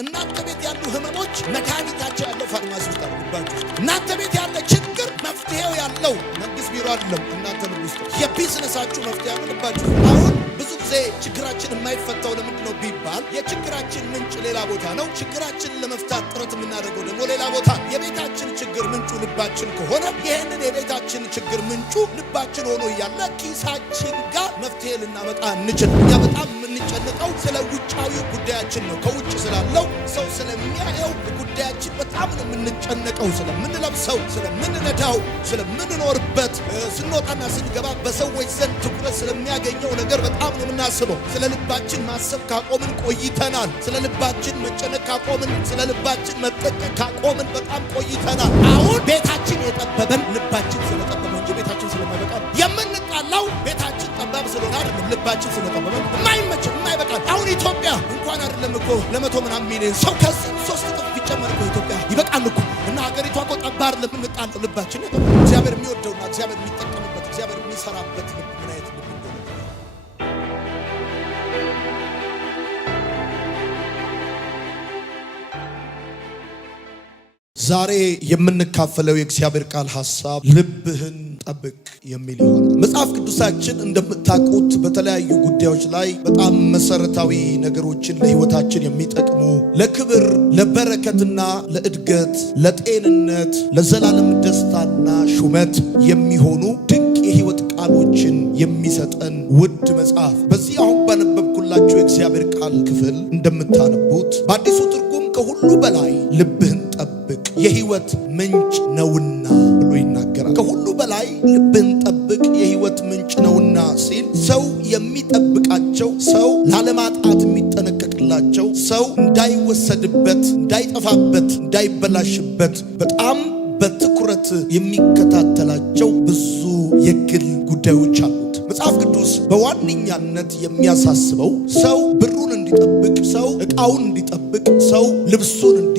እናንተ ቤት ያሉ ህመሞች መድኃኒታቸው ያለው ፋርማሲ ውስጥ አልባችሁ። እናንተ ቤት ያለ ችግር መፍትሄው ያለው መንግስት ቢሮ አይደለም፣ እናንተ ልብ ውስጥ የቢዝነሳችሁ መፍትሄ ያለባችሁ። አሁን ብዙ ጊዜ ችግራችን የማይፈታው ለምንድን ነው ቢባል የችግራችን ምንጭ ሌላ ቦታ ነው። ችግራችንን ለመፍታት ጥረት የምናደርገው ደግሞ ሌላ ቦታ። የቤታችን ችግር ምንጩ ልባችን ከሆነ ይህንን የቤታችን ችግር ምንጩ ልባችን ሆኖ እያለ ኪሳችን ጋር መፍትሄ ልናመጣ እንችል። እኛ በጣም የምንጨነቀው ስለ ውጫዊ ጉዳያችን ነው። ከውጭ ስላለው ሰው ስለሚያየው ጉዳያችን በጣም ነው የምንጨነቀው። ስለምንለብሰው፣ ስለምንነዳው፣ ስለምንኖርበት፣ ስንወጣና ስንገባ በሰዎች ዘንድ ትኩረት ስለሚያገኘው ነገር በጣም ነው የምናስበው። ስለ ልባችን ማሰብ ካቆምን ቆይተናል። ስለ ልባችን መጨነቅ ካቆምን፣ ስለ ልባችን መጠቀቅ ካቆምን በጣም ቆይተናል። አሁን ቤታችን የጠበበን ልባችን ስለጠበበ እንጂ ቤታችን ስለማይበቃ የምንጣላው ቤታችን ጠባብ ስለሆነ አይደለም፣ ልባችን ስለጠበበ የማይመችን የማይበቃ። አሁን ኢትዮጵያ እንኳን አይደለም እኮ ለመቶ ምናምን ሚሊዮን ሰው ከዚህ 3 እጥፍ ቢጨመር እኮ ኢትዮጵያ ይበቃል እኮ። እና ሀገሪቷ እኮ ጠባብ ለምንጣላው ልባችን እግዚአብሔር የሚወደውና እግዚአብሔር የሚጠቀምበት እግዚአብሔር የሚሰራበት ልብ ምን አይነት ልብ እንደሆነ ዛሬ የምንካፈለው የእግዚአብሔር ቃል ሐሳብ ልብህን ጠብቅ የሚል ይሆናል። መጽሐፍ ቅዱሳችን እንደምታውቁት በተለያዩ ጉዳዮች ላይ በጣም መሰረታዊ ነገሮችን ለህይወታችን የሚጠቅሙ ለክብር፣ ለበረከትና ለእድገት፣ ለጤንነት፣ ለዘላለም ደስታና ሹመት የሚሆኑ ድንቅ የህይወት ቃሎችን የሚሰጠን ውድ መጽሐፍ። በዚህ አሁን ባነበብኩላችሁ የእግዚአብሔር ቃል ክፍል እንደምታነቡት በአዲሱ ትርጉም ከሁሉ በላይ ልብህን ጠብቅ የህይወት ምንጭ ነውና ብሎ ይናገራል። ከሁሉ በላይ ልብህን ጠብቅ የህይወት ምንጭ ነውና ሲል ሰው የሚጠብቃቸው፣ ሰው ላለማጣት የሚጠነቀቅላቸው፣ ሰው እንዳይወሰድበት፣ እንዳይጠፋበት፣ እንዳይበላሽበት በጣም በትኩረት የሚከታተላቸው ብዙ የግል ጉዳዮች አሉት። መጽሐፍ ቅዱስ በዋነኛነት የሚያሳስበው ሰው ብሩን እንዲጠብቅ፣ ሰው ዕቃውን እንዲጠብቅ፣ ሰው ልብሱን እንዲጠብቅ፣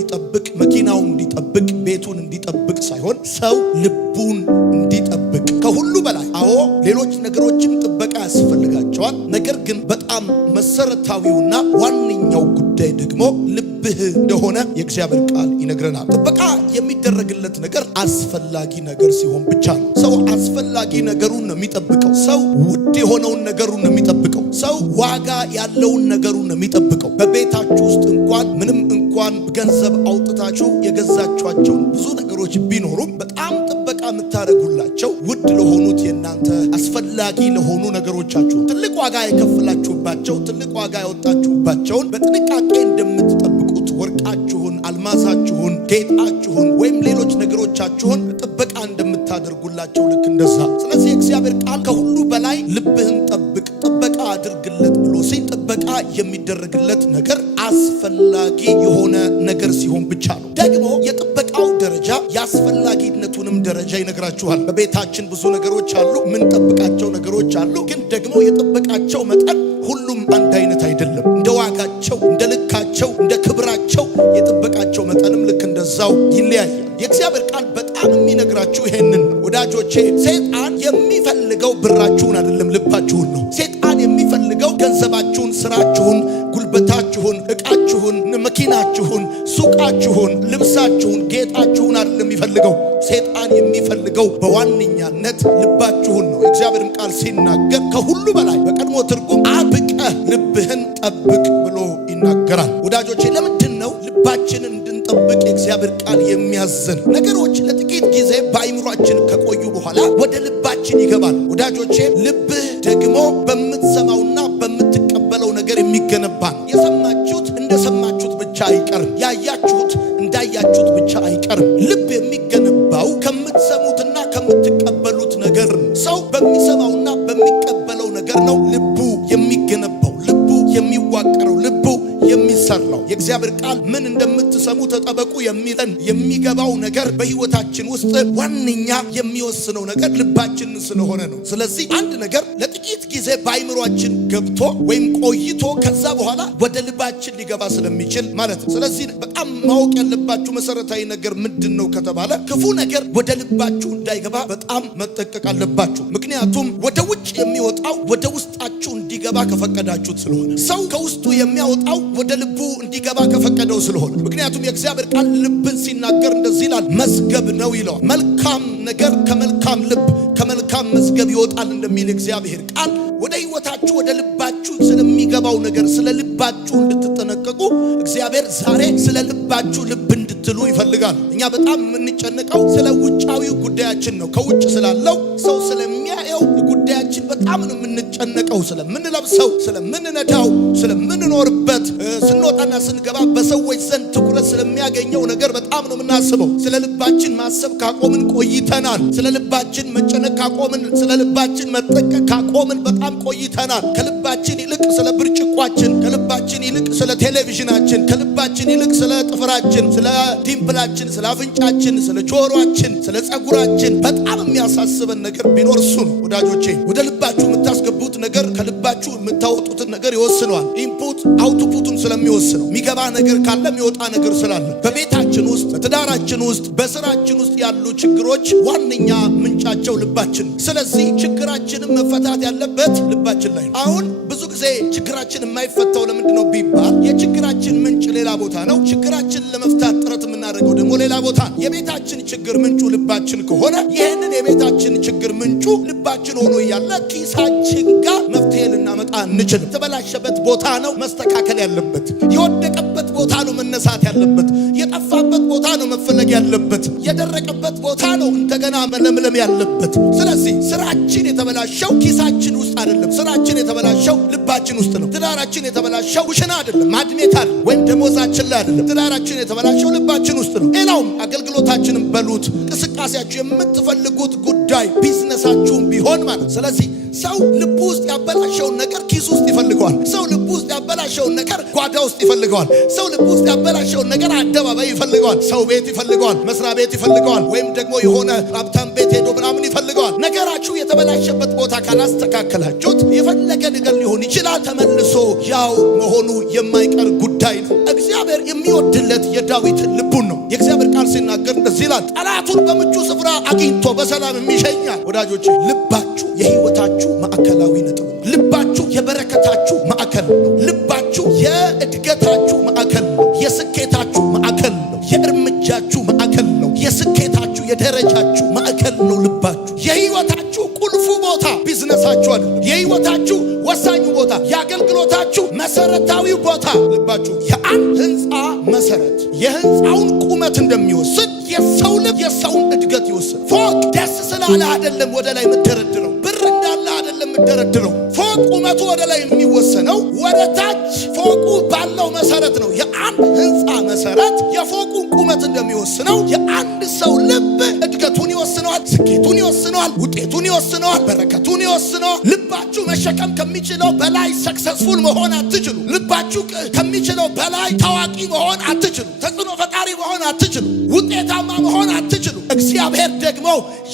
መኪናውን እንዲጠብቅ፣ ቤቱን እንዲጠብቅ ሳይሆን ሰው ልቡን እንዲጠብቅ ከሁሉ በላይ። አዎ ሌሎች ነገሮችም ጥበቃ ያስፈልጋቸዋል። ነገር ግን በጣም መሰረታዊውና ዋነኛው ጉዳይ ደግሞ ልብህ እንደሆነ የእግዚአብሔር ቃል ይነግረናል። ጥበቃ የሚደረግለት ነገር አስፈላጊ ነገር ሲሆን ብቻ ነው። ሰው አስፈላጊ ነገሩን ነው የሚጠብቀው። ሰው ውድ የሆነውን ነገሩን ነው የሚጠብቀው። ሰው ዋጋ ያለውን ነገሩን ነው የሚጠብቀው። በቤታችሁ ውስጥ እንኳን ምንም እንኳን ገንዘብ አውጥታችሁ የገዛችኋቸውን ብዙ ነገሮች ቢኖሩም በጣም ጥበቃ የምታደርጉላቸው ውድ ለሆኑት የእናንተ አስፈላጊ ለሆኑ ነገሮቻችሁ ትልቅ ዋጋ የከፈላችሁባቸው፣ ትልቅ ዋጋ ያወጣችሁባቸውን በጥንቃቄ እንደምትጠብቁት ወርቃችሁን፣ አልማዛችሁን፣ ጌጣችሁን ወይም ሌሎች ነገሮቻችሁን ጥበቃ እንደምታደርጉላቸው ልክ እንደዛ። ስለዚህ የእግዚአብሔር ቃል ከሁሉ በላይ ልብህን ጠብቅ፣ ጥበቃ አድርግለት ብሎ ሲል ጥበቃ የሚደረግለት ነገር አስፈላጊ የሆነ ነገር ሲሆን ብቻ ነው። ደግሞ የጥበቃው ደረጃ የአስፈላጊነቱንም ደረጃ ይነግራችኋል። በቤታችን ብዙ ነገሮች አሉ፣ የምንጠብቃቸው ነገሮች አሉ። ግን ደግሞ የጥበቃቸው መጠን ሁሉም አንድ አይነት አይደለም። እንደ ዋጋቸው፣ እንደ ልካቸው፣ እንደ ክብራቸው የጥበቃቸው መጠንም ልክ እንደዛው ይለያያል። የእግዚአብሔር ቃል በጣም የሚነግራችሁ ይሄንን ነው ወዳጆቼ። ሰይጣን የሚፈልገው ብራችሁን አይደለም፣ ልባችሁን ነው። ሰይጣን የሚፈልገው ገንዘባችሁን፣ ስራችሁን፣ ጉልበታችሁን፣ ዕቃችሁን፣ መኪናችሁን፣ ሱቃችሁን፣ ልብሳችሁን፣ ጌጣችሁን አይደለም የሚፈልገው። ሰይጣን የሚፈልገው በዋነኛነት ልባችሁን ነው። የእግዚአብሔርን ቃል ሲናገር ከሁሉ በላይ በቀድሞ ትርጉም አብቀህ ልብህን ጠብቅ ብሎ ይናገራል። ወዳጆቼ ለምንድን ነው ልባችንን እንድንጠብቅ የእግዚአብሔር ቃል የሚያዘን? ነገሮች ለጥቂት ጊዜ በአይምሯችን ከቆዩ በኋላ ወደ ልባችን ይገባል። ወዳጆቼ ልብህ ደግሞ በምትሰማውና በምትቀበለው ነገር የሚገነባ ነው። የሰማችሁት እንደሰማችሁት ብቻ አይቀርም። ያያችሁት እንዳያችሁት ብቻ አይቀርም። ልብ የሚገነባው ከምትሰሙትና ከምትቀበሉት ነገር ነው። ሰው በሚሰማውና በሚቀበለው ነገር ነው ልቡ የሚገነባው፣ ልቡ የሚዋቀረው፣ ልቡ የሚሰራው። የእግዚአብሔር ቃል ምን እንደምትሰሙ ተጠበቁ የሚለን የሚገባው ነገር በህይወታችን ውስጥ ዋነኛ የሚወስነው ነገር ልባችን ስለሆነ ነው። ስለዚህ አንድ ነገር ለጥቂት ጊዜ በአይምሯችን ገብቶ ወይም ቆይቶ ከዛ በኋላ ወደ ልባችን ሊገባ ስለሚችል ማለት ነው። ስለዚህ በጣም ማወቅ ያለባችሁ መሰረታዊ ነገር ምንድን ነው ከተባለ ክፉ ነገር ወደ ልባችሁ እንዳይገባ በጣም መጠንቀቅ አለባችሁ። ምክንያቱም ወደ ውጭ የሚወጣው ወደ ውስጣችሁ እንዲገባ ከፈቀዳችሁት ስለሆነ ሰው ከውስጡ የሚያወጣው ወደ ልቡ እንዲገባ ከፈቀደው ስለሆነ ምክንያቱም የእግዚአብሔር ቃል ልብን ሲናገር እንደዚህ ይላል መዝገብ ነው ይለዋል። መልካም ነገር ከመልካም ልብ ከመልካም መዝገብ ይወጣል እንደሚል እግዚአብሔር ቃል ወደ ህይወታችሁ ወደ ልባችሁ ስለሚገባው ነገር ስለ ልባችሁ እንድትጠነቀቁ እግዚአብሔር ዛሬ ስለ ልባችሁ ልብ እንድትሉ ይፈልጋል። እኛ በጣም የምንጨነቀው ስለ ውጫዊው ጉዳያችን ነው። ከውጭ ስላለው ሰው ስለሚያየው ጉዳያችን በጣም ነው የምንጨነቀው። ስለምንለብሰው፣ ስለምንነዳው፣ ስለምንኖርበት ስንወጣና ስንገባ በሰዎች ዘንድ ትኩረት ስለሚያገኘው ነገር በጣም ነው የምናስበው። ስለ ልባችን ማሰብ ካቆምን ቆይተናል። ስለ ልባችን መጨነቅ ካቆምን፣ ስለ ልባችን መጠቀቅ ካቆምን በጣም ቆይተናል። ከልባችን ይልቅ ስለ ብርጭቋችን፣ ከልባችን ይልቅ ስለ ቴሌቪዥናችን፣ ከልባችን ይልቅ ስለ ጥፍራችን፣ ስለ ዲምፕላችን፣ ስለ አፍንጫችን፣ ስለ ጆሮአችን፣ ስለ ጸጉራችን በጣም የሚያሳስበን ነገር ቢኖር እሱ ነው። ወዳጆቼ ወደ ልባችሁ የምታስገቡት ነገር ከልባችሁ የምታወጡትን ነገር ይወስነዋል። ኢንፑት አውትፑቱን ስለሚወስነው የሚገባ ነገር ካለ የሚወጣ ነገር ስላለ በቤታችን ውስጥ፣ በትዳራችን ውስጥ፣ በስራችን ውስጥ ያሉ ችግሮች ዋነኛ ምንጫቸው ልባችን። ስለዚህ ችግራችንን መፈታት ያለበት ልባችን ላይ ነው። አሁን ብዙ ጊዜ ችግራችን የማይፈታው ለምንድን ነው ቢባል የችግራችን ምንጭ ሌላ ቦታ ነው። ችግራችን ለመፍታት ጥረት የምናደርገው ደግሞ ሌላ ቦታ ነው። የቤታችን ችግር ምንጩ ልባችን ከሆነ ይህንን የቤታችን ችግር ምንጩ ልባችን ሆኖ እያለ ኪሳችን ጋር መፍትሄ ልናመጣ እንችልም። የተበላሸበት ቦታ ነው መስተካከል ያለበት። የወደቀበት ቦታ ነው መነሳት ያለበት። የጠፋበት ቦታ ነው መፈለግ ያለበት። የደረቀበት ቦታ ነው እንደገና መለምለም ያለበት። ስለዚህ ስራችን የተበላሸው ኪሳችን ውስጥ አይደለም። ስራችን የተበላሸው ልባችን ውስጥ ነው። ትዳራችን የተበላሸው ውሽና አይደለም፣ ማድሜት አይደለም፣ ወይም ደሞዛችን ላይ አይደለም። ትዳራችን የተበላሸው ልባችን ውስጥ ነው። ሌላውም አገልግሎታችንን በሉት፣ እንቅስቃሴያችሁ፣ የምትፈልጉት ጉዳይ ቢዝነሳችሁም ቢሆን ማለት። ስለዚህ ሰው ልቡ ውስጥ ያበላሸውን ነገር ኪስ ውስጥ ይፈልገዋል። ሰው ልቡ ውስጥ ያበላሸውን ነገር ጓዳ ውስጥ ይፈልገዋል። ሰው ልቡ ውስጥ ያበላሸውን ነገር አደባባይ ይፈልገዋል። ሰው ቤት ይፈልገዋል፣ መስሪያ ቤት ይፈልገዋል፣ ወይም ደግሞ የሆነ ሀብታም ቤት ሄዶ ምናምን ይፈልገዋል። ነገራችሁ የተበላሸበት ቦታ ካላስተካከላችሁት የፈለገ ነገር ሊሆን ይችላል፣ ተመልሶ ያው መሆኑ የማይቀር ጉዳይ ነው። እግዚአብሔር የሚወድለት የዳዊት ልቡን ነው። የእግዚአብሔር ቃል ሲናገር እንደዚህ ይላል፣ ጠላቱን በምቹ ስፍራ አግኝቶ በሰላም የሚሸኛል። ወዳጆች ልባችሁ የህይወታችሁ ማዕከላዊ ነጥብ ነው። ልባችሁ የበረከታችሁ ማዕከል ነው። ልባችሁ የእድገታችሁ ማዕከል ነው። የስኬታችሁ ማዕከል ነው። የእርምጃችሁ ማዕከል ነው። የስኬታችሁ የደረጃችሁ ማዕከል ነው። ልባችሁ የህይወታችሁ ቁልፉ ቦታ ቢዝነሳችሁ አይደለም። የህይወታችሁ ወሳኙ ቦታ፣ የአገልግሎታችሁ መሰረታዊው ቦታ ልባችሁ። የአንድ ህንፃ መሰረት የህንፃውን ቁመት እንደሚወስን የሰው ልብ የሰውን እድገት ይወስን። ፎቅ ደስ ስላለ አይደለም ወደ ላይ የምትደረድረው፣ ብር እንዳለ አይደለም የምትደረድረው። ፎቅ ቁመቱ ወደ ላይ የሚወሰነው ወደ ታች ፎቁ ባለው መሰረት ነው። የአንድ ህንፃ መሰረት የፎቁን ቁመት እንደሚወስነው የአንድ ሰው ልብ እድገቱን ይወስነዋል፣ ስኬቱን ይወስነዋል፣ ውጤቱን ይወስነዋል፣ በረከቱን ይወስነዋል። ልባችሁ መሸከም ከሚችለው በላይ ሰክሰስፉል መሆን አትችሉ። ልባችሁ ከሚችለው በላይ ታዋቂ መሆን አትችሉ። ተጽዕኖ ፈጣሪ መሆን አትችሉ። ውጤታማ መሆን አትችሉ። እግዚአብሔር ደግሞ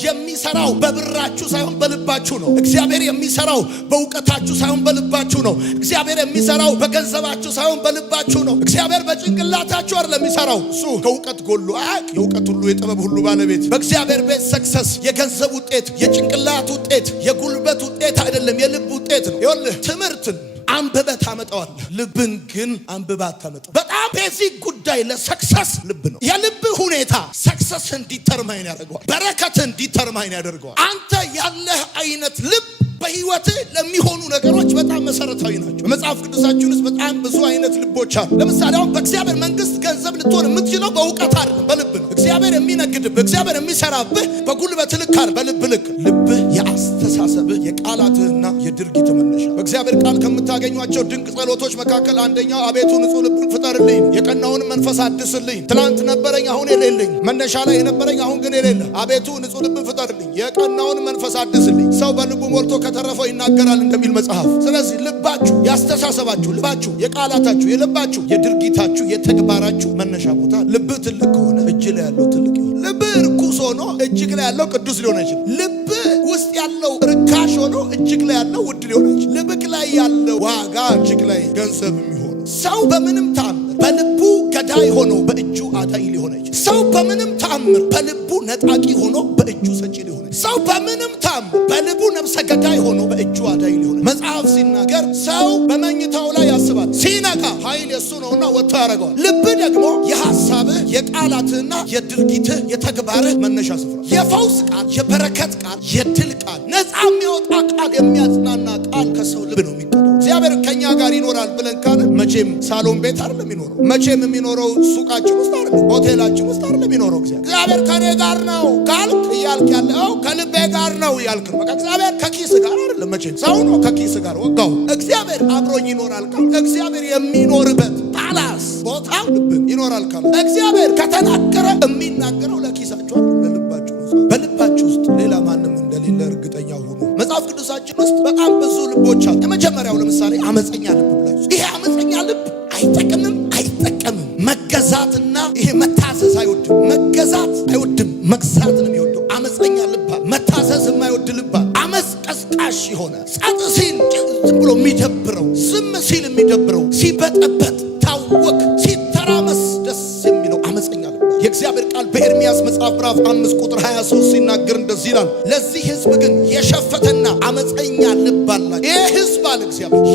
የሚሰራው በብራችሁ ሳይሆን በልባችሁ ነው። እግዚአብሔር የሚሰራው በእውቀታችሁ ሳይሆን በልባችሁ ነው። እግዚአብሔር የሚሰራው በገንዘባችሁ ሳይሆን በልባችሁ ነው። እግዚአብሔር በጭንቅላታችሁ አይደለም የሚሰራው። እሱ ከእውቀት ጎሉ አያውቅ። የእውቀት ሁሉ የጥበብ ሁሉ ባለቤት። በእግዚአብሔር ቤት ሰክሰስ የገንዘብ ውጤት፣ የጭንቅላት ውጤት፣ የጉልበት ውጤት አይደለም፣ የልብ ውጤት ነው። ይኸውልህ ትምህርትን አንብበህ ታመጣዋለህ፣ ልብን ግን አንብበህ አታመጣው። በጣም ቤዚክ ጉዳይ ለሰክሰስ ልብ ነው። የልብ ሁኔታ ሰክሰስን ዲተርማይን ያደርገዋል፣ በረከትን ዲተርማይን ያደርገዋል። አንተ ያለህ አይነት ልብ በህይወትህ ለሚሆኑ ነገሮች በጣም መሰረታዊ ናቸው። በመጽሐፍ ቅዱሳችን ውስጥ በጣም ብዙ አይነት ልቦች አሉ። ለምሳሌ አሁን በእግዚአብሔር መንግስት ገንዘብ ልትሆን የምትችለው በእውቀት አይደለም፣ በልብ ነው። እግዚአብሔር የሚነግድብህ፣ እግዚአብሔር የሚሰራብህ በጉልበት ልክ አይደለም፣ በልብ ልክ። ልብህ የአስተሳሰብህ የቃላትህና የድርጊት መነሻ። በእግዚአብሔር ቃል ከምታገኟቸው ድንቅ ጸሎቶች መካከል አንደኛው አቤቱ ንጹህ ልብን ፍጠርልኝ፣ የቀናውን መንፈስ አድስልኝ። ትላንት ነበረኝ አሁን የሌለኝ፣ መነሻ ላይ የነበረኝ አሁን ግን የሌለ። አቤቱ ንጹህ ልብን ፍጠርልኝ፣ የቀናውን መንፈስ አድስልኝ። ሰው በልቡ ሞልቶ ከተረፈው ይናገራል እንደሚል መጽሐፍ። ስለዚህ ልባችሁ ያስተሳሰባችሁ፣ ልባችሁ የቃላታችሁ፣ የልባችሁ የድርጊታችሁ፣ የተግባራችሁ መነሻ ቦታ። ልብህ ትልቅ ከሆነ እጅ ላይ ያለው ትልቅ ይሆን። ልብህ ርኩስ ሆኖ እጅግ ላይ ያለው ቅዱስ ሊሆን አይችልም። ልብህ ውስጥ ያለው ርካሽ ሆኖ እጅግ ላይ ያለው ውድ ሊሆን አይችልም። ልብህ ላይ ያለው ዋጋ እጅግ ላይ ገንዘብ የሚሆን። ሰው በምንም ታምር በልቡ ገዳይ ሆኖ በእጁ አዳኝ ሊሆን አይችልም። ሰው በምንም ተአምር በልቡ ነጣቂ ሆኖ በእጁ ሰጪ ሊሆን፣ ሰው በምንም ተአምር በልቡ ነፍሰ ገዳይ ሆኖ በእጁ አዳኝ ሊሆን። መጽሐፍ ሲናገር ሰው በመኝታው ላይ ያስባል፣ ሲነቃ ኃይል የሱ ነውና ወጥቶ ያደርገዋል። ልብ ደግሞ የሐሳብህ የቃላትህና የድርጊትህ የተግባርህ መነሻ ስፍራ፣ የፈውስ ቃል፣ የበረከት ቃል፣ የድል ቃል፣ ነፃ የሚያወጣ ቃል፣ የሚያጽናና ቃል ከሰው ልብ ነው የሚቀዳው። እግዚአብሔር ከኛ ጋር ይኖራል ብለን ካለ መቼም ሳሎን ቤት አይደለም የሚኖረው፣ መቼም የሚኖረው ሱቃችን ውስጥ አይደለም፣ ሆቴላችን ውስጥ አይደለም የሚኖረው። እግዚአብሔር ከኔ ጋር ነው ካልክ እያልክ ያለው ከልቤ ጋር ነው እያልክ ነው። በቃ እግዚአብሔር ከኪስ ጋር አይደለም፣ መቼም ሰው ነው ከኪስ ጋር ወጋው። እግዚአብሔር አብሮኝ ይኖራል ካልክ እግዚአብሔር የሚኖርበት ፓላስ ቦታው ልብ ይኖራል ካልክ እግዚአብሔር ከተናገረ የሚናገረው ለኪሳችሁ ለልባችሁ ነው። በልባችሁ ውስጥ ሌላ ማንም እንደሌለ እርግጠኛ ሁኑ። መጽሐፍ ቅዱሳችን ውስጥ በጣም ብዙ ልቦች አሉ። የመጀመሪያው ለምሳሌ አመፀኛ ልብ ብላችሁ፣ ይሄ አመፀኛ ልብ አይጠቅምም፣ አይጠቀምም። መገዛትና ይሄ መታዘዝ አይወድም። መገዛት አይወድም፣ መግዛት ነው የሚወደው። አመፀኛ ልብ፣ መታዘዝ የማይወድ ልብ፣ አመፅ ቀስቃሽ የሆነ ጸጥ ሲል ዝም ብሎ የሚደብረው፣ ዝም ሲል የሚደብረው፣ ሲበጠበጥ ታወክ ሲተራመስ ደስ የሚለው አመፀኛ ልብ። የእግዚአብሔር ቃል በኤርምያስ መጽሐፍ ምዕራፍ 5 ቁጥር 23 ሲናገር እንደዚህ ይላል፣ ለዚህ ሕዝብ ግን የሸፈተና አመፀኛ ልብ አላቸው። ይህ ሕዝብ አለ እግዚአብሔር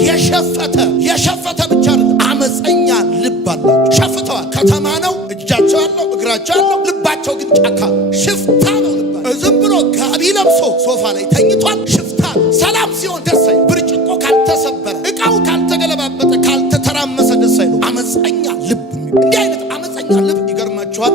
የሸፈተ ብቻ አይደለም፣ አመፀኛ ልብ አላቸው። ሸፍተዋል። ከተማ ነው እጃቸው ያለው እግራቸው ያለው፣ ልባቸው ግን ጫካ ሽፍታ ነው። ልባ ዝም ብሎ ጋቢ ለብሶ ሶፋ ላይ ተኝቷል። ሽፍታ ሰላም ሲሆን ደስ አይል፣ ብርጭቆ ካልተሰበረ፣ እቃው ካልተገለባበጠ፣ ካልተተራመሰ ደስ አይሉ። አመፀኛ ልብ። እንዲህ አይነት አመፀኛ ልብ ይገርማችኋል፣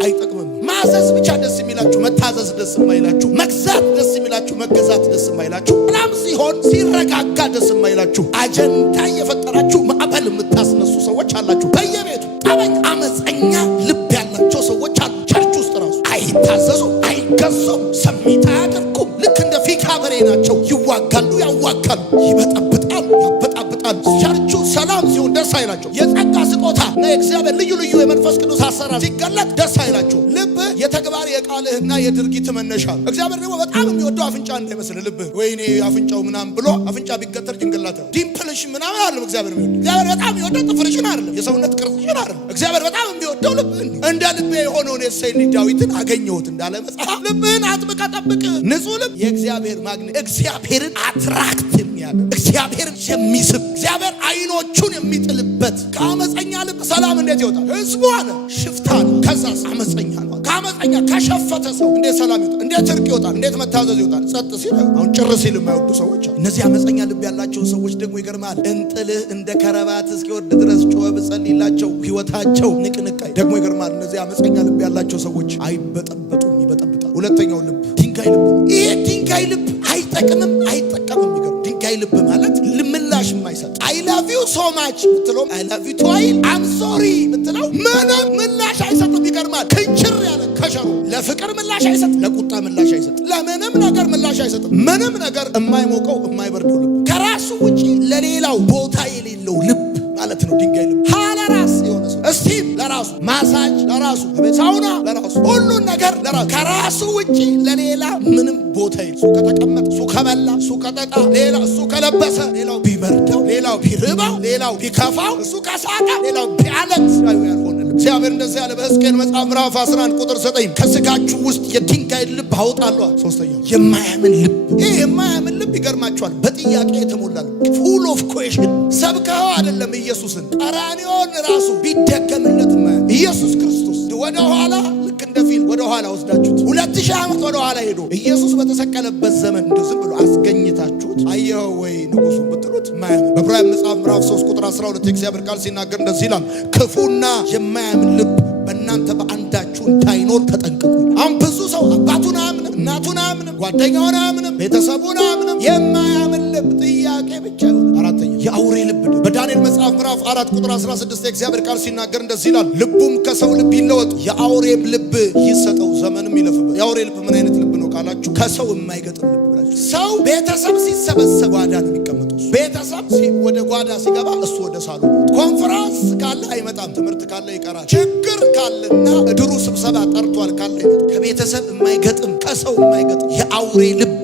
አይጠቅምም። ማዘዝ ብቻ ደስ የሚላችሁ፣ መታዘዝ ደስ የማይላችሁ፣ መግዛት ደስ የሚላችሁ፣ መገዛት ደስ የማይላችሁ፣ ሰላም ሲሆን ሲረጋጋ ደስ የማይላችሁ፣ አጀንዳ እየፈጠራችሁ ማዕበል የምታስነሱ ሰዎች አላችሁ በየቤቱ። ጠበኝ አመፀኛ ልብ ያላቸው ሰዎች አሉ። ቸርች ውስጥ ራሱ አይታዘዙም፣ አይገዙም፣ ሰሚት አያደርጉም። ልክ እንደ ፊካ በሬ ናቸው። ይዋጋሉ፣ ያዋጋሉ፣ ይበጠብጣሉ፣ ያበጣብጣሉ። ቸርቹ ሰላም ሲሆን ደስ አይላቸው። የጸጋ ስጦታ እና የእግዚአብሔር ልዩ ልዩ የመንፈስ ቅዱስ አሰራር ሲገለጥ ደስ አይላቸው። ልብ የተግባር የቃልህና የድርጊት መነሻ። እግዚአብሔር ደግሞ በጣም የሚወደው አፍንጫ እንዳይመስል ልብ ወይኔ አፍንጫው ምናምን ብሎ አፍንጫ ቢገተር ጭንቅላት ዲምፕልሽ ምናምን አይደለም እግዚአብሔር የሚወደው። እግዚአብሔር በጣም የሚወደው ጥፍርሽን አይደለም፣ የሰውነት ቅርጽሽን አይደለም። እግዚአብሔር በጣም የሚወደው ልብህን። እንደ ልቤ የሆነውን የእሴይን ልጅ ዳዊትን አገኘሁት እንዳለ መጽሐፍ ልብህን አጥብቀህ ጠብቅ። ንጹህ ልብ የእግዚአብሔር ማግኔት፣ እግዚአብሔርን አትራክት የሚያደርግ፣ እግዚአብሔርን የሚስብ፣ እግዚአብሔር አይኖቹን የሚጥልበት። ከአመፀኛ ልብ ሰላም እንዴት ይወጣል? ህዝቡ አለ ሽፍታ ነው። ከዛስ አመፀኛ ነው። ከአመፀኛ ከሸፈተ ሰው እንዴት ሰላም ይወጣል? እንዴት እርቅ ይወጣል? እንዴት መታዘዝ ይወጣል? ጸጥ ሲል አሁን ጭር ሲል የማይወዱ ሰዎች አሉ። እነዚህ አመፀኛ ልብ ያላቸውን ሰዎች ደግሞ ይገርማል። እንጥልህ እንደ ከረባት እስኪወርድ ድረስ ጮኸ ብጸልይላቸው ህይወታቸው ንቅንቃይ። ደግሞ ይገርማል። እነዚህ አመፀኛ ልብ ያላቸው ሰዎች አይበጠበጡም፣ ይበጠብጣል። ሁለተኛው ልብ ድንጋይ ልብ። ይሄ ድንጋይ ልብ አይጠቅምም፣ አይጠቀምም። ይገርም ድንጋይ ልብ ማለት ምላሽ የማይሰጥ አይ ላቭ ዩ ሶ ማች ብትለው አይ ላቭ ዩ ቱ አይል አም ሶሪ ብትለው ምንም ምላሽ አይሰጥም። ይገርማል። ክንችር ያለ ከሸሩ ለፍቅር ምላሽ አይሰጥ፣ ለቁጣ ምላሽ አይሰጥ፣ ለምንም ነገር ምላሽ አይሰጥም። ምንም ነገር የማይሞቀው የማይበርደው ልብ፣ ከራሱ ውጪ ለሌላው ቦታ የሌለው ልብ ማለት ነው ድንጋይ ልብ። ለራስ የሆነ ሰው እስቲም ለራሱ፣ ማሳጅ ለራሱ፣ ሳውና ለራሱ፣ ሁሉን ነገር ለራሱ፣ ከራሱ ውጪ ለሌላ ምንም ቦታ የለም። እሱ ከተቀመጠ፣ እሱ ከበላ፣ እሱ ከጠጣ፣ ሌላ እሱ ከለበሰ፣ ሌላው ቢበርደው፣ ሌላው ቢርባው፣ ሌላው ቢከፋው፣ እሱ ከሳቀ፣ ሌላው ቢያለቅስ ያልሆነ እግዚአብሔር እንደዚህ ያለ በሕዝቅኤል መጽሐፍ ምዕራፍ 11 ቁጥር 9 ከስጋችሁ ውስጥ የድንጋይ ልብ አወጣለሁ። ሶስተኛው የማያምን ልብ። ይህ የማያምን ልብ ይገርማችኋል፣ በጥያቄ የተሞላ ፉል ኦፍ ኩዌሽን። ሰብከው አይደለም ኢየሱስን ቀራንዮን ራሱ ቢደገምለት ማያምን ኢየሱስ ክርስቶስ ወደ ኋላ ልክ እንደ ፊልም ወደ ኋላ ወስዳችሁት 2000 ዓመት ወደ ኋላ ሄዶ ኢየሱስ በተሰቀለበት ዘመን እንደ ዝም ብሎ አስገኝታችሁት አየኸው ወይ ንጉሡ ብትሉት ማያምን። በዕብራውያን መጽሐፍ ምዕራፍ 3 ቁጥር 12 የእግዚአብሔር ቃል ሲናገር እንደዚህ ይላል፣ ክፉና የማያምን ልብ በእናንተ በአንዳችሁ እንዳይኖር ተጠንቀቁ። አሁን ብዙ ሰው አባቱን አያምንም፣ እናቱን አያምንም፣ ጓደኛውን አያምንም፣ ቤተሰቡን አያምንም። የማያምን ልብ ጥያቄ ብቻ ይሆናል። አራተኛ የአውሬ ልብ። በዳንኤል መጽሐፍ ምዕራፍ 4 ቁጥር 16 የእግዚአብሔር ቃል ሲናገር እንደዚህ ይላል፣ ልቡም ከሰው ልብ ይለወጥ፣ የአውሬም ልብ ይሰጠው፣ ዘመንም ይለፍበት። የአውሬ ልብ ምን አይነት ልብ ነው ካላችሁ፣ ከሰው የማይገጥም ልብ ብላችሁ። ሰው ቤተሰብ ሲሰበሰብ ጓዳ ነው የሚቀመጠው። ቤተሰብ ወደ ጓዳ ሲገባ እሱ ወደ ሳሎን። ኮንፈረንስ ካለ አይመጣም፣ ትምህርት ካለ ይቀራል፣ ችግር ካለና እድሩ ስብሰባ ጠርቷል ካለ ይመጣል። ከቤተሰብ የማይገጥም ከሰው የማይገጥም የአውሬ ልብ።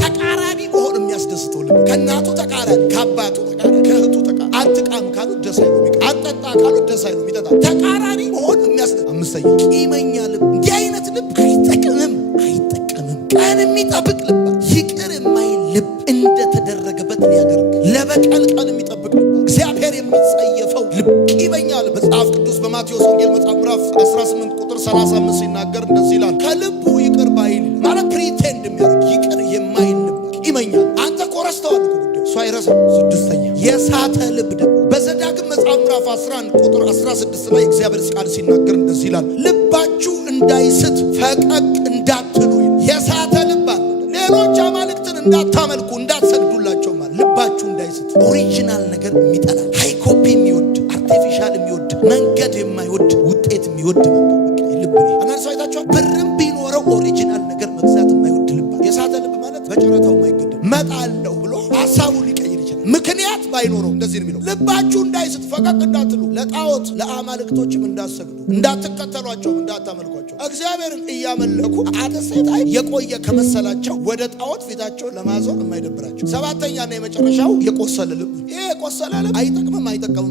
ተቃራኒ መሆን የሚያስደስተው ልብ። ከእናቱ ተቃራኒ፣ ከአባቱ ተቃራኒ፣ ከእህቱ ተቃራኒ። አትቃም ካሉት ደስ አይሉም፣ አትጠጣ ካሉት ደስ አይሉም፣ ይጠጣል። ተቃራኒ መሆን ሳይሆን አምስተኛ ቂመኛ ልብ። እንዲህ አይነት ልብ አይጠቅምም። ቀን የሚጠብቅ ልብ፣ ይቅር የማይል ልብ፣ እንደተደረገበት ሊያደርግ ለበቀል ቀን የሚጠብቅ ልብ፣ እግዚአብሔር የሚጸየፈው ልብ፣ ቂመኛ ልብ። መጽሐፍ ቅዱስ በማቴዎስ ወንጌል መጽሐፍ ምዕራፍ 18 ቁጥር 35 ሲናገር እንደዚህ ይላል፣ ከልቡ ይቅር ባይል ማለት ፕሪቴንድ የሚያደርግ ይቅር የማይል ልብ ቂመኛ። አንተ እኮ ረስተዋል እኮ ጉዳዩ፣ እሱ አይረሳም። ስድስተኛ የሳተ ልብ ደግሞ በዘዳግም መጽሐፍ ምዕራፍ 11 ቁጥር 16 ላይ እግዚአብሔር ቃል ሲናገር እንደዚህ ይላል፣ ልባችሁ እንዳይስት ፈቀቅ እንዳትሉ። የሳተ ልብ አለ። ሌሎች አማልክትን እንዳታመልኩ እንዳትሰግዱላቸው ማለት ልባችሁ እንዳይስት። ኦሪጂናል ነገር የሚጠላ ሃይ ኮፒ የሚወድ አርቲፊሻል የሚወድ መንገድ የማይወድ ውጤት የሚወድ መንገድ በቃ ልብ ነው። አናን ሰው አይታችኋል። ብርም ቢኖረው ኦሪጂናል ነገር መግዛት የማይወድ ልብ። የሳተ ልብ ማለት በጨረታው የማይገደል መጣለው ብሎ ሐሳቡን ሊቀይር ይችላል። ምክንያት ባይኖረው እንደዚህ ነው የሚለው፣ ልባችሁ እንዳይስት ፈቀቅ እንዳትሉ፣ ለጣዖት ለአማልክቶችም እንዳትሰግዱ፣ እንዳትከተሏቸው፣ እንዳታመልኳቸው። እግዚአብሔርን እያመለኩ አደሴታይ የቆየ ከመሰላቸው ወደ ጣዖት ፊታቸውን ለማዞር የማይደብራቸው። ሰባተኛና የመጨረሻው የቆሰለ ልብ። ይሄ የቆሰለ ልብ አይጠቅምም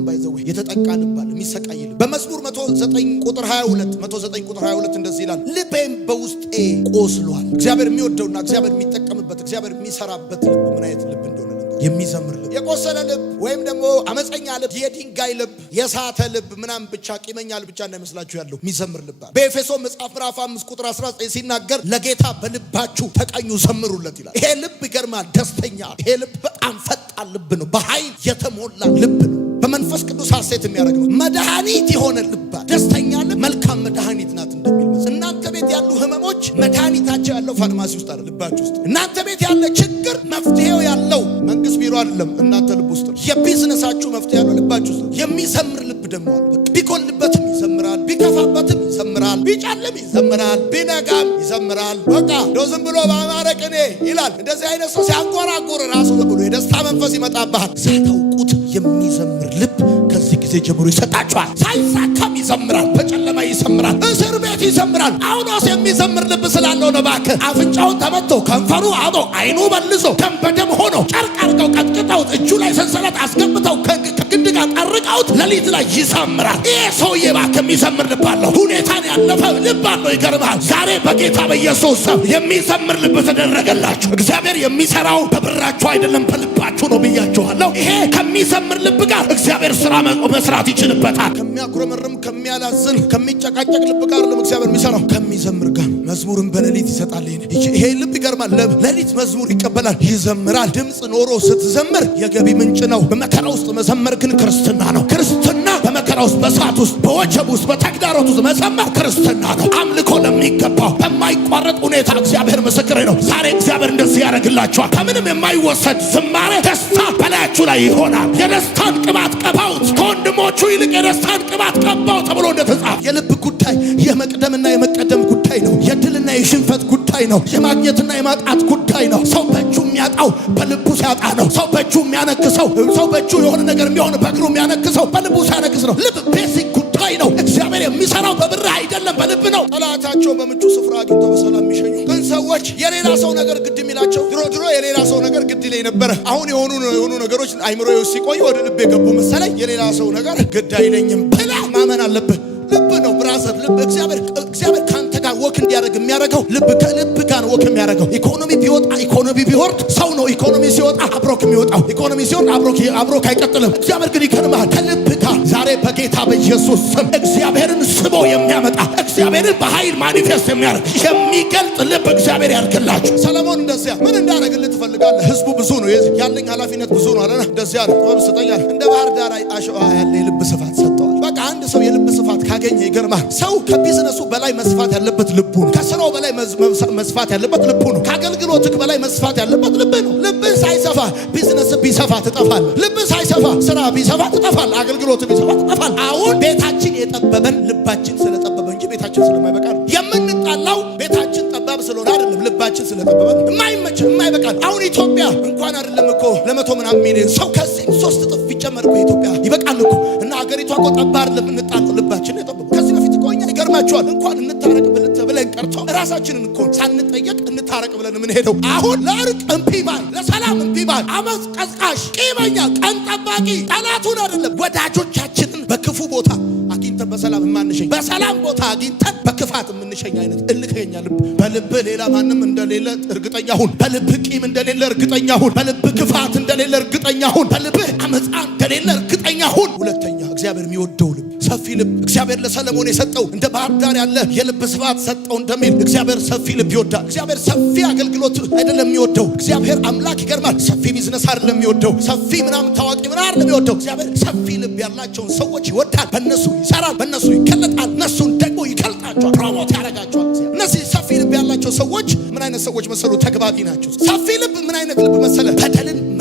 ባይዘው የተጠቃ ልብ አለ፣ የሚሰቃይ ልብ። በመዝሙር 109 ቁጥር 22 እንደዚህ ይላል፣ ልቤም በውስጤ ቆስሏል። እግዚአብሔር የሚወደውና እግዚአብሔር የሚጠቀምበት እግዚአብሔር የሚሰራበት ልብ ምን አይነት ልብ እንደሆነ የሚዘምር ልብ። የቆሰለ ልብ ወይም ደግሞ አመፀኛ ልብ፣ የድንጋይ ልብ፣ የሳተ ልብ ምናምን ብቻ ቂመኛ ልብ ብቻ እንዳይመስላችሁ ያለው የሚዘምር ልብ። በኤፌሶን መጽሐፍ ምዕራፍ 5 ቁጥር 19 ሲናገር ለጌታ በልባችሁ ተቀኙ ዘምሩለት ይላል። ይሄ ልብ ይገርማል፣ ደስተኛ። ይሄ ልብ በጣም ፈጣን ልብ ነው፣ በኃይል የተሞላ ልብ ነው፣ በመንፈስ ቅዱስ ሐሴት የሚያደርግ ነው። መድኃኒት የሆነ ልብ፣ ደስተኛ ልብ መልካም መድኃኒት ናት እንደሚል እናንተ ቤት ያሉ ህመሞች መድኃኒታቸው ያለው ፋርማሲ ውስጥ አይደለም፣ ልባችሁ ውስጥ። እናንተ ቤት ያለ ችግር መፍትሄው ያለው መንግስት ቢሮ አይደለም፣ እናንተ ልብ ውስጥ ነው። የቢዝነሳችሁ መፍትሄ ያለው ልባችሁ ውስጥ ነው። የሚዘምር ልብ ደግሞ አለ። ቢጎልበትም ይዘምራል፣ ቢከፋበትም ይዘምራል፣ ቢጨልም ይዘምራል፣ ቢነጋም ይዘምራል። በቃ እንደው ዝም ብሎ በአማረ ቅኔ ይላል። እንደዚህ አይነት ሰው ሲያንጎራጉር ራሱ ብሎ የደስታ መንፈስ ይመጣብሃል። ሳታውቁት የሚዘምር ልብ ከዚህ ጊዜ ጀምሮ ይሰጣችኋል። ሳይሳካም ይዘምራል፣ በጨለማ ይዘምራል፣ እስር ቤት ይዘምራል። ጳውሎስ የሚዘምር ልብ ስላለው ነው። እባክህ አፍንጫውን ተመቶ ከንፈሩ አጦ አይኑ መልሶ ደም በደም ሆኖ ጨርቅ አድርገው ቀጥቅጠውት እጁ ላይ ሰንሰለት አስገብተው ከግንድ ጋር ጠርቀውት ሌሊት ላይ ይዘምራል። ይሄ ሰውዬ እባክህ የሚዘምር ልብ አለው። ሁኔታን ያለፈ ልብ አለው። ይገርምሃል። ዛሬ በጌታ በኢየሱስ ስም የሚዘምር ልብ ተደረገላችሁ። እግዚአብሔር የሚሰራው በብራችሁ አይደለም በልባችሁ ነው ብያችኋለሁ። ይሄ ከሚዘምር ልብ ጋር እግዚአብሔር ስራ መስራት ይችልበታል። ከሚያጉረመርም ከሚያላዝን ከሚጨቃጨቅ ልብ ጋር እግዚአብሔር የሚሰራው ከሚዘምር ጋር። መዝሙርን በሌሊት ይሰጣል። ይሄ ልብ ይገርማል። ሌሊት መዝሙር ይቀበላል፣ ይዘምራል። ድምፅ ኖሮ ስትዘምር የገቢ ምንጭ ነው። በመከራ ውስጥ መዘመር ግን ክርስትና ነው። ክርስትና በመከራ ውስጥ፣ በእሳት ውስጥ፣ በወጀብ ውስጥ፣ በተግዳሮት ውስጥ መዘመር ክርስትና ነው። አምልኮ ለሚገባው በማይቋረጥ ሁኔታ እግዚአብሔር ምስክሬ ነው። ዛሬ እግዚአብሔር እንደዚህ ያደርግላችኋል። ከምንም የማይወሰድ ዝማሬ ደስታ በላያችሁ ላይ ይሆናል። የደስታን ቅባት ቀባውት፣ ከወንድሞቹ ይልቅ የደስታን ቅባት ቀባው ተብሎ እንደተጻፈ የልብ ጉዳይ የመቅደምና የመቀደም ጉዳይ ነው። የድልና የሽንፈት ጉዳይ ነው። የማግኘትና የማጣት ጉዳይ ነው። ሰው በእጁ የሚያጣው በልቡ ሲያጣ ነው። ሰው በእጁ የሚያነክሰው፣ ሰው በእጁ የሆነ ነገር የሚሆን በእግሩ የሚያነክሰው በልቡ ሲያነክስ ነው። ልብ ቤሲክ ጉዳይ ነው። እግዚአብሔር የሚሰራው በብር አይደለም፣ በልብ ነው። ጠላታቸውን በምቹ ስፍራ አግኝተው በሰላም የሚሸኙ ግን ሰዎች የሌላ ሰው ነገር ግድ የሚላቸው። ድሮ የሌላ ሰው ነገር ግድ ይለኝ ነበረ። አሁን የሆኑ ነገሮች አይምሮ ሲቆይ ወደ ልብ የገቡ መሰለኝ። የሌላ ሰው ነገር ግድ አይለኝም ብለህ ማመን አለብህ። ልብ ነው ብራዘር። ልብ እግዚአብሔር ካንተ ጋር ወክ እንዲያደርግ የሚያደርገው ልብ ከልብ ጋር ወክ የሚያደርገው። ኢኮኖሚ ቢወጣ ኢኮኖሚ ቢወርድ ሰው ነው። ኢኮኖሚ ሲወጣ አብሮክ የሚወጣው። ኢኮኖሚ ሲወርድ አብሮክ አይቀጥልም። እግዚአብሔር ግን ይከርምሃል ከልብ ጋር። ዛሬ በጌታ በኢየሱስ ስም እግዚአብሔርን ስቦ የሚያመጣ እግዚአብሔርን በኃይል ማኒፌስት የሚያደርግ የሚገልጥ ልብ እግዚአብሔር ያድርግላችሁ። ሰለሞን እንደዚያ ምን እንዳደረግልህ ትፈልጋለህ? ህዝቡ ብዙ ነው፣ ያለኝ ኃላፊነት ብዙ ነው አለና እንደዚያ ነው። ጥበብ ስጠኛል። እንደ ባህር ዳር አሸዋ ያለ የልብ ስፋት ሰጠዋል። በቃ አንድ ሰው የልብ ስፋት ካገኘ ይገርማል። ሰው ከቢዝነሱ በላይ መስፋት ያለበት ልቡ ነው። ከስራው በላይ መስፋት ያለበት ልቡ ነው። ከአገልግሎትህ በላይ መስፋት ያለበት ልብ ነው። ልብህ ሳይሰፋ ቢዝነስ ቢሰፋ ትጠፋል። ልብህ ሳይሰፋ ስራ ቢሰፋ ትጠፋል። አገልግሎት ቢሰፋ ትጠፋል። አሁን ቤታችን የጠበበን ልባችን ስለጠበበ እንጂ ቤታችን ስለማይበቃ ነው። የምንጣላው ቤታችን ጠባብ ስለሆነ አይደለም፣ ልባችን ስለጠበበን የማይመችን የማይበቃል። አሁን ኢትዮጵያ እንኳን አይደለም እኮ ለመቶ ምናምን ሚሊዮን ሰው ከዚህ 3 እጥፍ ቢጨመር እኮ ኢትዮጵያ ይበቃል እኮ። እና ሀገሪቷ እኮ ጠባብ ለምንጣላው ልባችን የጠበበ ከዚህ በፊት እኮ እኛ ይገርማቸዋል እንኳን እንታረቅ ብለን ቀርቶ ራሳችንን እኮ ሳንጠየቅ እንታረቅ ብለን ምን ሄደው አሁን ለእርቅ እምቢ ባል፣ ለሰላም እምቢ ባል፣ አመፅ ቀስቃሽ፣ ቂመኛ፣ ቀን ጠባቂ ጠላቱን አይደለም ወዳጆቻችንን በክፉ ቦታ አግኝተን በሰላም በሰላም የማንሸኝ በሰላም ቦታ አግኝተን በክፋት የምንሸኝ አይነት እልከኛ ልብ። በልብህ ሌላ ማንም እንደሌለ እርግጠኛ ሁን። በልብህ ቂም እንደሌለ እርግጠኛ ሁን። በልብህ ክፋት እንደሌለ እርግጠኛ ሁን። በልብህ አመፃ እንደሌለ እርግጠኛ ሁን። ሁለተኛ እግዚአብሔር የሚወደው ልብ፣ ሰፊ ልብ። እግዚአብሔር ለሰለሞን የሰጠው እንደ ባህር ዳር ያለ የልብ ስፋት ሰጠው እንደሚል እግዚአብሔር ሰፊ ልብ ይወዳል። እግዚአብሔር ሰፊ አገልግሎት አይደለም የሚወደው። እግዚአብሔር አምላክ ይገርማል። ሰፊ ቢዝነስ አይደለም የሚወደው። ሰፊ ምናምን ታዋቂ ምናምን አይደለም የሚወደው። እግዚአብሔር ሰፊ ልብ ያላቸውን ሰዎች ይወዳል። በእነሱ ይሰራል፣ በእነሱ ይከለጣል፣ እነሱን ደግሞ ይከልጣቸዋል፣ ፕሮሞት ያደርጋቸዋል። እነዚህ ሰፊ ልብ ያላቸው ሰዎች ምን አይነት ሰዎች መሰሉ? ተግባቢ ናቸው። ሰፊ ልብ ምን አይነት ልብ መሰለ?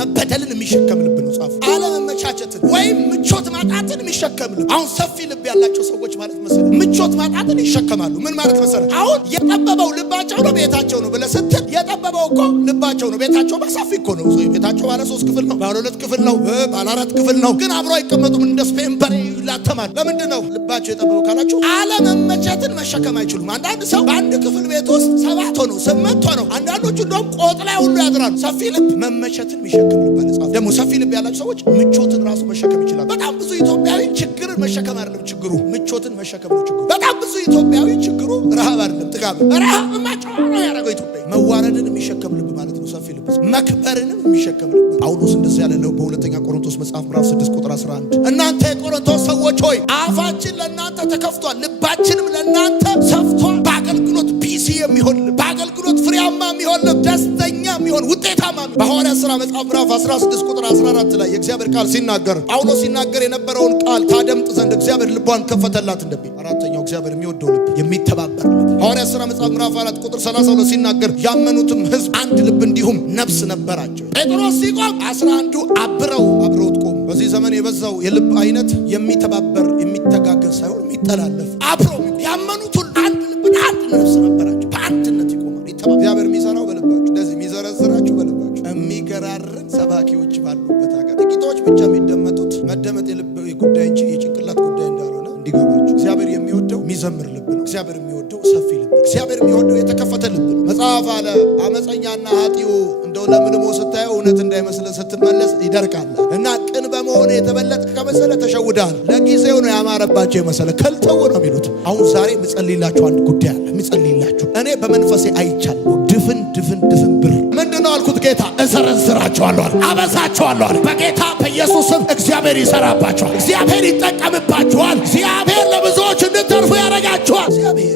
መበደልን የሚሸከም ልብ ነው። ጻፉ። አለመመቻቸትን ወይም ምቾት ማጣትን የሚሸከም ልብ። አሁን ሰፊ ልብ ያላቸው ሰዎች ማለት መሰለ ምቾት ማጣትን ይሸከማሉ። ምን ማለት መሰለ? አሁን የጠበበው ልባቸው ነው ቤታቸው ነው ብለህ ስትል የጠበበው እኮ ልባቸው ነው። ቤታቸው በሰፊ እኮ ነው። ቤታቸው ባለ 3 ክፍል ነው፣ ባለ 2 ክፍል ነው፣ ባለ 4 ክፍል ነው። ግን አብሮ አይቀመጡም። እንደ ስፔን በሬ ይላተማል። ለምንድን ነው ልባቸው የጠበበው ካላችሁ? አለመመቸትን መሸከም አይችሉም። አንዳንድ ሰው በአንድ ክፍል ቤት ውስጥ 7 ሆነው 8 ሆነው አንዳንዶቹ እንደውም ቆጥ ላይ ሁሉ ያድራሉ። ሰፊ ልብ መመቸትን የሚሸከም ልብ አለ። ደግሞ ሰፊ ልብ ያላቸው ሰዎች ምቾትን ራሱ መሸከም ይችላል። በጣም ብዙ ኢትዮጵያዊ ችግርን መሸከም አይደለም ችግሩ፣ ምቾትን መሸከም ነው ችግሩ። በጣም ብዙ ኢትዮጵያዊ ችግሩ ረሃብ አይደለም ጥጋብ። ረሃብ ማጫዋ ነው ያደረገው ኢትዮጵያ። መዋረድን የሚሸከም ልብ ማለት ነው ሰፊ ልብ። መክበርንም የሚሸከም ልብ። ጳውሎስ እንደዚህ ያለ ነው በሁለተኛ ቆሮንቶስ መጽሐፍ ምዕራፍ 6 ቁጥር 11 እናንተ የቆሮንቶስ ሰዎች ሆይ አፋችን ለእናንተ ተከፍቷል፣ ልባችንም ለእናንተ ሰፍቷል። በአገልግሎት ቢሲ የሚሆን ልብ፣ በአገልግሎት ፍሬያማ የሚሆን ልብ፣ ደስተኛ የሚሆን ውጤታማ። በሐዋርያት ሥራ መጽሐፍ ምዕራፍ 16 ቁጥር 14 ላይ የእግዚአብሔር ቃል ሲናገር ጳውሎስ ሲናገር የነበረውን ቃል ታደምጥ ዘንድ እግዚአብሔር ልቧን ከፈተላት እንደሚል። አራተኛው እግዚአብሔር የሚወደው ልብ፣ የሚተባበር ልብ። ሐዋርያት ሥራ መጽሐፍ ምዕራፍ 4 ቁጥር 32 ሲናገር ያመኑትም ሕዝብ አንድ ልብ እንዲሁም ነፍስ ነበራቸው። ጴጥሮስ ሲቆም 11ዱ አብረውት ቆሙ። በዚህ ዘመን የበዛው የልብ አይነት የሚተባበር የሚተጋገዝ ሳይሆን የሚጠላለፍ አብሮ ያመኑት ሁሉ አንድ ልብ አንድ ነፍስ ነበራቸው። በአንድነት ይቆማሉ። እግዚአብሔር የሚሰራው በልባችሁ፣ እንደዚህ የሚዘረዝራችሁ በልባችሁ። የሚገራርን ሰባኪዎች ባሉበት ሀገር ጥቂቶች ብቻ የሚደመጡት መደመጥ የልብ ጉዳይ እንጂ የጭንቅላት ጉዳይ እንዳልሆነ እንዲገባችሁ። እግዚአብሔር የሚወደው የሚዘምር ልብ ነው። እግዚአብሔር የሚወደው ሰፊ ልብ፣ እግዚአብሔር የሚወደው የተከፈተ ልብ ነው። መጽሐፍ አለ አመፀኛና ኃጢው እንደው ለምልሞ ስታየው እውነት እንዳይመስልህ ስትመለስ ይደርቃል እና ቅን በመሆን የተበለጥክ ከመሰለ ተሸውዳል። ለጊዜው ነው ያማረባቸው የመሰለ ከልተው ነው የሚሉት። አሁን ዛሬ ምጸልይላችሁ አንድ ጉዳይ አለ። ምጸልይላችሁ እኔ በመንፈሴ አይቻለሁ። ድፍን ብር ምንድነው አልኩት? ጌታ እሰረዝራቸዋለሁ፣ አበዛቸዋለሁ። በጌታ በኢየሱስም እግዚአብሔር ይሰራባቸዋል፣ እግዚአብሔር ይጠቀምባቸዋል፣ እግዚአብሔር ለብዙዎች እንድትተርፉ ያደርጋቸዋል። እግዚአብሔር